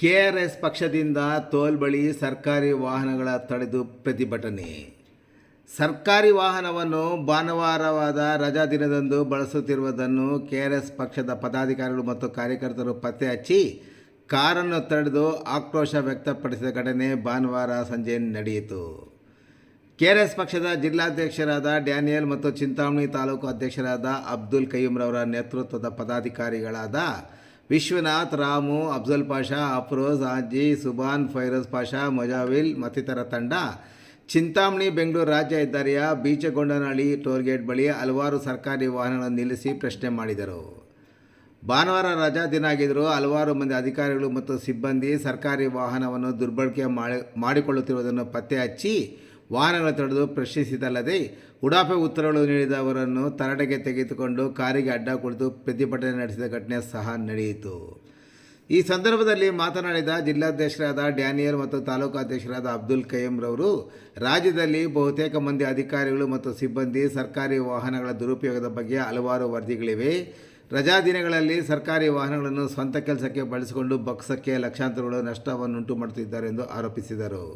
KRS ಪಕ್ಷದಿಂದ ತೋಲ್ ಬಳಿ ಸರ್ಕಾರಿ ವಾಹನಗಳ ತಡೆದು ಪ್ರತಿಭಟನೆ. ಸರ್ಕಾರಿ ವಾಹನವನ್ನು ಭಾನುವಾರವಾದ ರಜಾ ದಿನದಂದು ಬಳಸುತ್ತಿರುವುದನ್ನು ಕೆಆರ್ಎಸ್ ಪಕ್ಷದ ಪದಾಧಿಕಾರಿಗಳು ಮತ್ತು ಕಾರ್ಯಕರ್ತರು ಪತ್ತೆ ಹಚ್ಚಿ ಕಾರನ್ನು ತಡೆದು ಆಕ್ರೋಶ ವ್ಯಕ್ತಪಡಿಸಿದ ಘಟನೆ ಭಾನುವಾರ ಸಂಜೆ ನಡೆಯಿತು. ಕೆಆರ್ಎಸ್ ಪಕ್ಷದ ಜಿಲ್ಲಾಧ್ಯಕ್ಷರಾದ ಡ್ಯಾನಿಯಲ್ ಮತ್ತು ಚಿಂತಾಮಣಿ ತಾಲೂಕು ಅಧ್ಯಕ್ಷರಾದ ಅಬ್ದುಲ್ ಕಯ್ಯೂಮ್ರವರ ನೇತೃತ್ವದ ಪದಾಧಿಕಾರಿಗಳಾದ ವಿಶ್ವನಾಥ್, ರಾಮು, ಅಫ್ಜಲ್ ಪಾಷಾ, ಅಫ್ರೋಜ್ ಆಜಿ ಸುಬಾನ್ ಫೈರೋಜ್ ಪಾಷಾ, ಮೊಜಾವಿಲ್ ಮತ್ತಿತರ ತಂಡ ಚಿಂತಾಮಣಿ, ಬೆಂಗಳೂರು ರಾಜ್ಯ ಹೆದ್ದಾರಿಯ ಬೀಚಗೊಂಡನಹಳ್ಳಿ ಟೋಲ್ಗೇಟ್ ಬಳಿ ಹಲವಾರು ಸರ್ಕಾರಿ ವಾಹನಗಳನ್ನು ನಿಲ್ಲಿಸಿ ಪ್ರಶ್ನೆ ಮಾಡಿದರು. ಭಾನುವಾರ ರಜಾ ದಿನ ಆಗಿದ್ದರೂ ಹಲವಾರು ಮಂದಿ ಅಧಿಕಾರಿಗಳು ಮತ್ತು ಸಿಬ್ಬಂದಿ ಸರ್ಕಾರಿ ವಾಹನವನ್ನು ದುರ್ಬಳಕೆ ಮಾಡಿ, ಮಾಡಿಕೊಳ್ಳುತ್ತಿರುವುದನ್ನು ಪತ್ತೆ ಹಚ್ಚಿ ವಾಹನಗಳನ್ನು ತಡೆದು ಪ್ರಶ್ನಿಸಿದಲ್ಲದೆ ಉಡಾಫೆ ಉತ್ತರಗಳು ನೀಡಿದವರನ್ನು ತರಾಟೆಗೆ ತೆಗೆದುಕೊಂಡು ಕಾರಿಗೆ ಅಡ್ಡ ಕುಳಿತು ಪ್ರತಿಭಟನೆ ನಡೆಸಿದ ಘಟನೆ ಸಹ ನಡೆಯಿತು. ಈ ಸಂದರ್ಭದಲ್ಲಿ ಮಾತನಾಡಿದ ಜಿಲ್ಲಾಧ್ಯಕ್ಷರಾದ ಡ್ಯಾನಿಯಲ್ ಮತ್ತು ತಾಲೂಕಾಧ್ಯಕ್ಷರಾದ ಅಬ್ದುಲ್ ರವರು, ರಾಜ್ಯದಲ್ಲಿ ಬಹುತೇಕ ಮಂದಿ ಅಧಿಕಾರಿಗಳು ಮತ್ತು ಸಿಬ್ಬಂದಿ ಸರ್ಕಾರಿ ವಾಹನಗಳ ದುರುಪಯೋಗದ ಬಗ್ಗೆ ಹಲವಾರು ವರದಿಗಳಿವೆ. ರಜಾ ದಿನಗಳಲ್ಲಿ ಸರ್ಕಾರಿ ವಾಹನಗಳನ್ನು ಸ್ವಂತ ಕೆಲಸಕ್ಕೆ ಬಳಸಿಕೊಂಡು ಬಕ್ಸಕ್ಕೆ ಲಕ್ಷಾಂತರಗಳು ನಷ್ಟವನ್ನುಂಟು ಮಾಡುತ್ತಿದ್ದಾರೆ ಎಂದು ಆರೋಪಿಸಿದರು.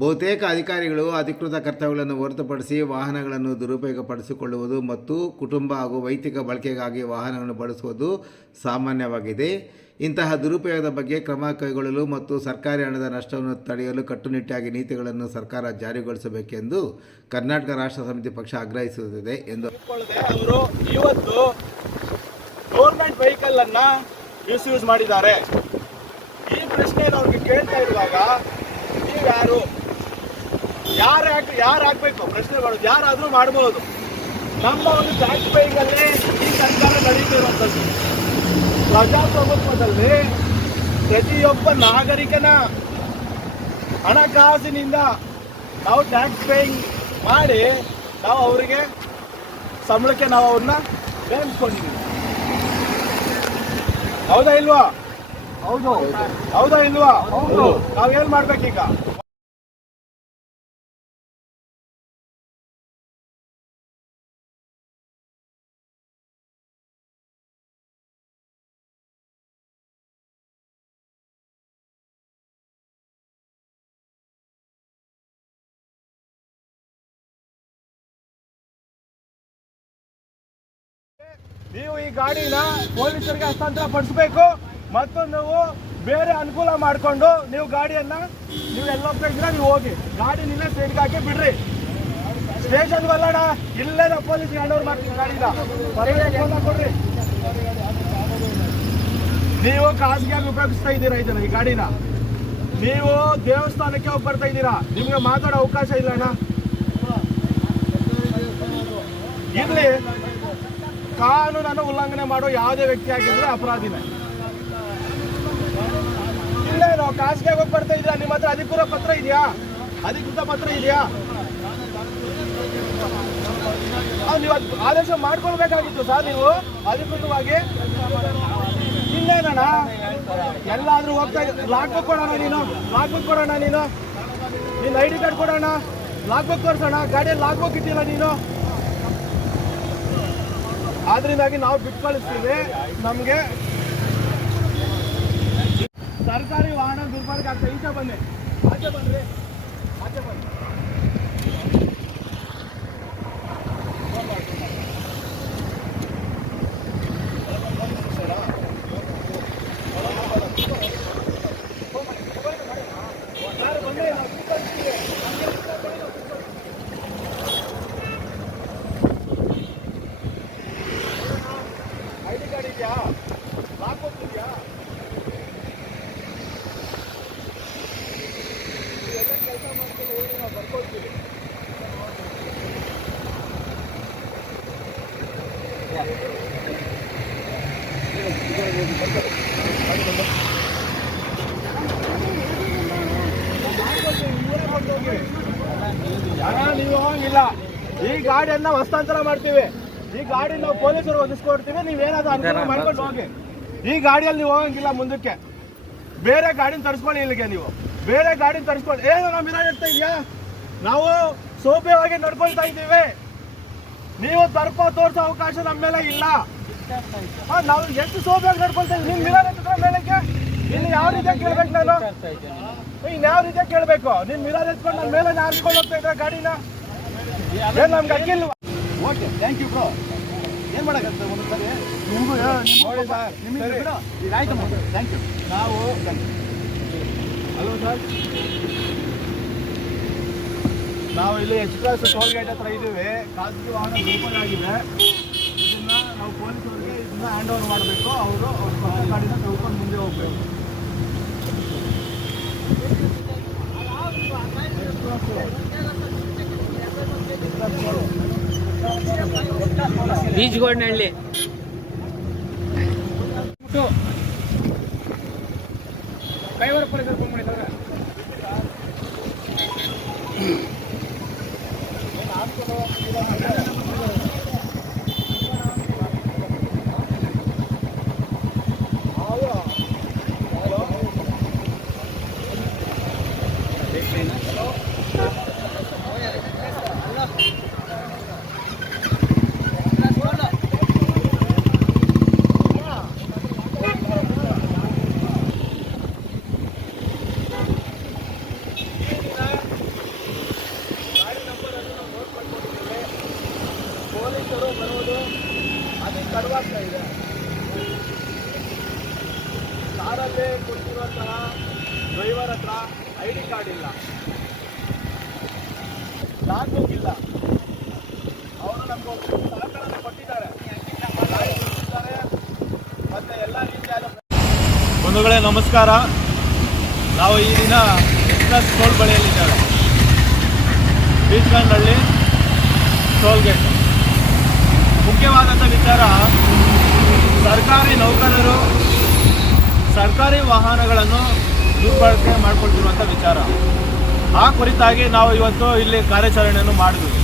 ಬಹುತೇಕ ಅಧಿಕಾರಿಗಳು ಅಧಿಕೃತ ಕರ್ತವ್ಯಗಳನ್ನು ಹೊರತುಪಡಿಸಿ ವಾಹನಗಳನ್ನು ದುರುಪಯೋಗಪಡಿಸಿಕೊಳ್ಳುವುದು ಮತ್ತು ಕುಟುಂಬ ಹಾಗೂ ವೈಯಕ್ತಿಕ ಬಳಕೆಗಾಗಿ ವಾಹನಗಳನ್ನು ಬಳಸುವುದು ಸಾಮಾನ್ಯವಾಗಿದೆ. ಇಂತಹ ದುರುಪಯೋಗದ ಬಗ್ಗೆ ಕ್ರಮ ಕೈಗೊಳ್ಳಲು ಮತ್ತು ಸರ್ಕಾರಿ ಹಣದ ನಷ್ಟವನ್ನು ತಡೆಯಲು ಕಟ್ಟುನಿಟ್ಟಾಗಿ ನೀತಿಗಳನ್ನು ಸರ್ಕಾರ ಜಾರಿಗೊಳಿಸಬೇಕೆಂದು ಕರ್ನಾಟಕ ರಾಷ್ಟ್ರ ಸಮಿತಿ ಪಕ್ಷ ಆಗ್ರಹಿಸುತ್ತಿದೆ ಎಂದು ಇವತ್ತು ಗೌರ್ಮೆಂಟ್ ಮಾಡಿದ್ದಾರೆ. ಈ ಪ್ರಶ್ನೆಯನ್ನು ಅವ್ರಿಗೆ ಕೇಳ್ತಾ ಇರುವಾಗ ನೀವು ಯಾರು ಹಾಕಿ ಯಾರು ಹಾಕ್ಬೇಕು ಪ್ರಶ್ನೆ ಮಾಡೋದು ಯಾರಾದರೂ ಮಾಡಬಹುದು ನಮ್ಮ ಒಂದು ಟ್ಯಾಕ್ಸ್ ಪೇಯಿಂಗಲ್ಲೇ ಈ ಸರ್ಕಾರ ನಡೀತಿರುವಂಥದ್ದು ಪ್ರಜಾಪ್ರಭುತ್ವದಲ್ಲಿ ಪ್ರತಿಯೊಬ್ಬ ನಾಗರಿಕನ ಹಣಕಾಸಿನಿಂದ ನಾವು ಟ್ಯಾಕ್ಸ್ ಪೇಯಿಂಗ್ ಮಾಡಿ ನಾವು ಅವರಿಗೆ ಸಂಬಳಕ್ಕೆ ನಾವು ಅವ್ರನ್ನ ನೇಮಿಸ್ಕೊಂಡಿದ್ದೀವಿ ಹೌದಾ ಇಲ್ವಾ? ಹೌದು. ಹೌದಾ ಇಲ್ವಾ? ಹೌದು ನಾವೇನ್ ಮಾಡ್ಬೇಕೀಗ? ನೀವು ಈ ಗಾಡಿನ ಪೊಲೀಸರಿಗೆ ಹಸ್ತಾಂತರ ಪಡಿಸಬೇಕು. ಮತ್ತು ನೀವು ಬೇರೆ ಅನುಕೂಲ ಮಾಡಿಕೊಂಡು ನೀವು ಗಾಡಿಯನ್ನ ನೀವು ಎಲ್ಲ ನೀವು ಹೋಗಿ. ಗಾಡಿ ನಿನ್ನೆ ಸೈಡ್ಗೆ ಹಾಕಿ ಬಿಡ್ರಿ. ಸ್ಟೇಷನ್ ಬಲ್ಲಣ ಇಲ್ಲೇ ನಾವು ಪೊಲೀಸ್ಗೆ ಹ್ಯಾಂಡ್ ಓವರ್ ಮಾಡ್ತೀವಿ ಗಾಡಿನ ಕೊಡ್ರಿ. ನೀವು ಖಾಸಗಿಯಾಗಿ ಉಪಯೋಗಿಸ್ತಾ ಇದ್ದೀರಾ ಇದನ್ನ ಈ ಗಾಡಿನ? ನೀವು ದೇವಸ್ಥಾನಕ್ಕೆ ಹೋಗಿ ಬರ್ತಾ ಇದ್ದೀರಾ? ನಿಮ್ಗೆ ಮಾತಾಡೋ ಅವಕಾಶ ಇಲ್ಲ ಅಣ್ಣ. ಇರ್ಲಿ. ಕಾನೂನನ್ನು ಉಲ್ಲಂಘನೆ ಮಾಡೋ ಯಾವುದೇ ವ್ಯಕ್ತಿ ಆಗಿದ್ರೆ ಅಪರಾಧಿನೇ. ಇಲ್ಲೇನೋ ನಾವು ಖಾಸಗಿ ಹೋಗಿ ಬರ್ತಾ ಇದ್ದೀರಾ? ನಿಮ್ಮ ಹತ್ರ ಅಧಿಕೃತ ಪತ್ರ ಇದೆಯಾ? ಅಧಿಕೃತ ಪತ್ರ ಇದೆಯಾ? ನೀವು ಆದೇಶ ಮಾಡ್ಕೊಳ್ಬೇಕಾಗಿತ್ತು ಸರ್ ನೀವು, ಅಧಿಕೃತವಾಗಿ. ಇನ್ನೇನಣ್ಣ? ಎಲ್ಲಾದ್ರೂ ಹೋಗ್ತಾ ಇದ್ದ ಲಾಕ್ ಬುಕ್ ಕೊಡೋಣ ನೀನು ಲಾಕ್ ಬುಕ್ ಕೊಡೋಣ ನೀನು. ನಿನ್ನ ಐ ಡಿ ಕಾರ್ಡ್ ಕೊಡೋಣ ಲಾಕ್ ಬುಕ್ ತೋರಿಸೋಣ, ಗಾಡಿಯಲ್ಲಿ ಲಾಕ್ ಬುಕ್ ಇಟ್ಟಿಲ್ಲ ನೀನು. ಆದ್ರಿಂದಾಗಿ ನಾವು ಬಿಟ್ಟು ಕಳಿಸ್ತೀವಿ ನಮಗೆ ಸರ್ಕಾರಿ ವಾಹನ ದುರ್ಬಳಕೆ ಆಗ್ತದೆ ಈಚೆ ಬನ್ನಿ. ಆಚೆ ಬನ್ರಿ. ನೀವು ಹೋಗಿಲ್ಲ. ಈ ಗಾಡಿಯನ್ನ ಹಸ್ತಾಂತರ ಮಾಡ್ತೀವಿ. ಈ ಗಾಡಿ ನಾವು ಪೊಲೀಸರು ಒದಿಸ್ಕೊಡ್ತೀವಿ ನೀವೇನಾದ್ರೂ ಅನುಕೂಲ ಮಾಡ್ಕೊಂಡು ಹೋಗಿ. ಈ ಗಾಡಿಯಲ್ಲಿ ನೀವು ಹೋಗಂಗಿಲ್ಲ ಮುಂದಕ್ಕೆ. ಬೇರೆ ಗಾಡಿನ ತರಿಸ್ಕೊಳ್ಳಿ ಇಲ್ಲಿಗೆ ನೀವು. ಬೇರೆ ಗಾಡಿನ ತರಿಸ್ಕೊಳ್ಳಿ. ಏನು ನಮ್ಮ ಇರೋ ನಾವು ಸೌಭ್ಯವಾಗಿ ನಡ್ಕೊಳ್ತಾ ಇದ್ದೀವಿ. ನೀವು ದರ್ಪ ತೋರಿಸೋ ಅವಕಾಶ ನಮ್ಮ ಮೇಲೆ ಇಲ್ಲ. ನಾವು ಎಷ್ಟು ಸೌಭ್ಯವಾಗಿ ನಡ್ಕೊಳ್ತಾ ಇದ್ದೀವಿ ನಿಮ್ ಮಿರರ್ ಎತ್ತಿದ್ರೆ ಮೇಲಕ್ಕೆ ಇಲ್ಲಿ ಯಾವ ರೀತಿ ಕೇಳ್ಬೇಕು ನಾನು? ಇನ್ ಯಾವ ರೀತಿ ಕೇಳ್ಬೇಕು? ನಿಮ್ ಮಿರರ್ ಎತ್ಕೊಂಡು ನನ್ನ ಮೇಲೆ ನಾನು ಅನ್ಕೊಂಡು ಹೋಗ್ತಾ ಇದ್ರೆ ಗಾಡಿನ? ಏನ್ ನಮ್ಗೆ ಅಕ್ಕಿಲ್ವಾ ಓಕೆ ಥ್ಯಾಂಕ್ ಯು ಬ್ರೋ ಏನ್ ಒಂದು ಒಂದ್ಸರಿ ನಿಮಗೂ ನೋಡಿ ಸರ್ ನಿಮಗೆ ಇದಾಯ್ತು ಥ್ಯಾಂಕ್ ಯು ನಾವು ಹಲೋ ಸರ್. ನಾವು ಇಲ್ಲಿ ಎಕ್ಸ್ಪ್ರೆಸ್ ಟೋಲ್ ಗೇಟ್ ಹತ್ರ ಇದ್ದೀವಿ. ಖಾಸಗಿ ವಾಹನ ಓಪನ್ ಆಗಿದೆ. ಇದನ್ನ ನಾವು ಪೊಲೀಸರಿಗೆ ಇದನ್ನ ಹ್ಯಾಂಡ್ ಓವರ್ ಮಾಡಬೇಕು. ಅವರು ಅವ್ರ ಸ್ವಂತ ಗಾಡಿನ ತಗೊಂಡು ಮುಂದೆ ಹೋಗ್ಬೇಕು. ಬೀಜಗೋಡ್ನಹಳ್ಳಿ. ಪೊಲೀಸರು I D card ಇಲ್ಲ. ಲಾಕ್ಬುಕ್ ಇಲ್ಲ. ಅವರು ನಮ್ಗೆ ಸಹಕಾರ ಕೊಟ್ಟಿದ್ದಾರೆ. ಮತ್ತು ಎಲ್ಲ ರೀತಿಯಾದ ಬಂಧುಗಳೇ, ನಮಸ್ಕಾರ. ನಾವು ಈ ದಿನ express toll ಬಳಿಯಲ್ಲಿದ್ದೇವೆ. Beechganahalli toll gate. ಮುಖ್ಯವಾದಂಥ ವಿಚಾರ, ಸರ್ಕಾರಿ ನೌಕರರು ಸರ್ಕಾರಿ ವಾಹನಗಳನ್ನು ದುರ್ಬಳಕೆ ಮಾಡಿಕೊಳ್ತಿರುವಂಥ ವಿಚಾರ. ಆ ಕುರಿತಾಗಿ ನಾವು ಇವತ್ತು ಇಲ್ಲಿ ಕಾರ್ಯಾಚರಣೆಯನ್ನು ಮಾಡಿದ್ವಿ.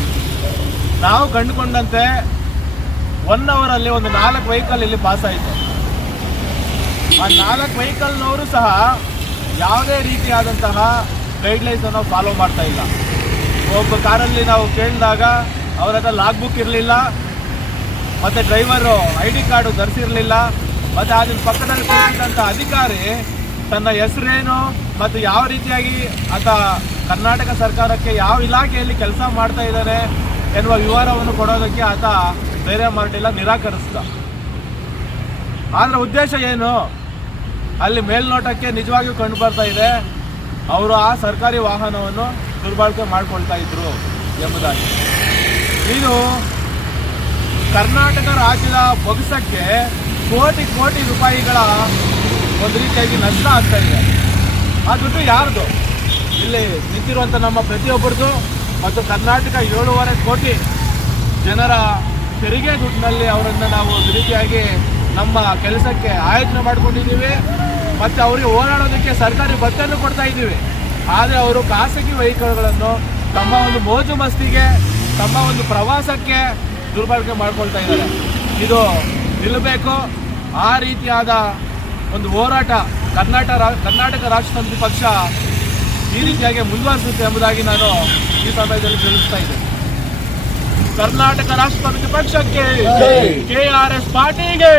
ನಾವು ಕಂಡುಕೊಂಡಂತೆ ಒನ್ ಅವರಲ್ಲಿ ಒಂದು ನಾಲ್ಕು ವೆಹಿಕಲ್ ಇಲ್ಲಿ ಪಾಸ್ ಆಯಿತು. ಆ ನಾಲ್ಕು ವೆಹಿಕಲ್ನವರು ಸಹ ಯಾವುದೇ ರೀತಿಯಾದಂತಹ ಗೈಡ್ಲೈನ್ಸನ್ನು ಫಾಲೋ ಮಾಡ್ತಾ ಇಲ್ಲ. ಒಬ್ಬ ಕಾರಲ್ಲಿ ನಾವು ಕೇಳಿದಾಗ ಅವರ ಹತ್ರ ಲಾಗ್ ಬುಕ್ ಇರಲಿಲ್ಲ, ಮತ್ತು ಡ್ರೈವರು ಐ ಡಿ ಕಾರ್ಡು ಧರಿಸಿರಲಿಲ್ಲ, ಮತ್ತು ಅದನ್ನ ಪಕ್ಕದಲ್ಲಿ ಕೂತಿದ್ದಂಥ ಅಧಿಕಾರಿ ತನ್ನ ಹೆಸರೇನು ಮತ್ತು ಯಾವ ರೀತಿಯಾಗಿ ಆತ ಕರ್ನಾಟಕ ಸರ್ಕಾರಕ್ಕೆ ಯಾವ ಇಲಾಖೆಯಲ್ಲಿ ಕೆಲಸ ಮಾಡ್ತಾ ಇದ್ದಾನೆ ಎನ್ನುವ ವಿವರವನ್ನು ಕೊಡೋದಕ್ಕೆ ಆತ ಧೈರ್ಯ ಮಾಡಲಿಲ್ಲ ನಿರಾಕರಿಸಿದ. ಆದರೆ ಉದ್ದೇಶ ಏನು? ಅಲ್ಲಿ ಮೇಲ್ನೋಟಕ್ಕೆ ನಿಜವಾಗಿಯೂ ಕಂಡು ಬರ್ತಾ ಇದೆ, ಅವರು ಆ ಸರ್ಕಾರಿ ವಾಹನವನ್ನು ದುರ್ಬಳಕೆ ಮಾಡಿಕೊಳ್ತಾ ಇದ್ರು ಎಂಬುದಾಗಿ. ಇದು ಕರ್ನಾಟಕ ರಾಜ್ಯದ ಬೊಗಸಕ್ಕೆ ಕೋಟಿ ಕೋಟಿ ರೂಪಾಯಿಗಳ ಒಂದು ರೀತಿಯಾಗಿ ನಷ್ಟ ಆಗ್ತಾ ಇದೆ. ಆ ದುಡ್ಡು ಯಾರ್ದು? ಇಲ್ಲಿ ನಿಂತಿರುವಂಥ ನಮ್ಮ ಪ್ರತಿಯೊಬ್ಬರದು ಮತ್ತು ಕರ್ನಾಟಕ ಏಳೂವರೆ ಕೋಟಿ ಜನರ ತೆರಿಗೆ ದುಡ್ಡಿನಲ್ಲಿ ಅವರನ್ನು ನಾವು ಒಂದು ರೀತಿಯಾಗಿ ನಮ್ಮ ಕೆಲಸಕ್ಕೆ ಆಯೋಜನೆ ಮಾಡ್ಕೊಂಡಿದ್ದೀವಿ. ಮತ್ತು ಅವರಿಗೆ ಓಡಾಡೋದಕ್ಕೆ ಸರ್ಕಾರಿ ಬಸ್ಸನ್ನು ಕೊಡ್ತಾ ಇದ್ದೀವಿ. ಆದರೆ ಅವರು ಖಾಸಗಿ ವೆಹಿಕಲ್ಗಳನ್ನು ತಮ್ಮ ಒಂದು ಮೋಜು ಮಸ್ತಿಗೆ, ತಮ್ಮ ಒಂದು ಪ್ರವಾಸಕ್ಕೆ ದುರ್ಬಳಕೆ ಮಾಡ್ಕೊಳ್ತಾ ಇದ್ದಾರೆ. ಇದು ನಿಲ್ಲಬೇಕು. ಆ ರೀತಿಯಾದ ಒಂದು ಹೋರಾಟ ಕರ್ನಾಟಕ ರಾ- ಕರ್ನಾಟಕ ರಾಷ್ಟ್ರತಂತ್ರ ಪಕ್ಷ ಈ ರೀತಿಯಾಗಿ ಮುಂದುವರಿಸುತ್ತೆ ಎಂಬುದಾಗಿ ನಾನು ಈ ಸಮಯದಲ್ಲಿ ತಿಳಿಸ್ತಾ ಇದ್ದೇನೆ. ಕರ್ನಾಟಕ ರಾಷ್ಟ್ರ ಸಮಿತಿ ಪಕ್ಷಕ್ಕೆ ಕೆ ಆರ್ ಎಸ್ ಪಾರ್ಟಿಗೆ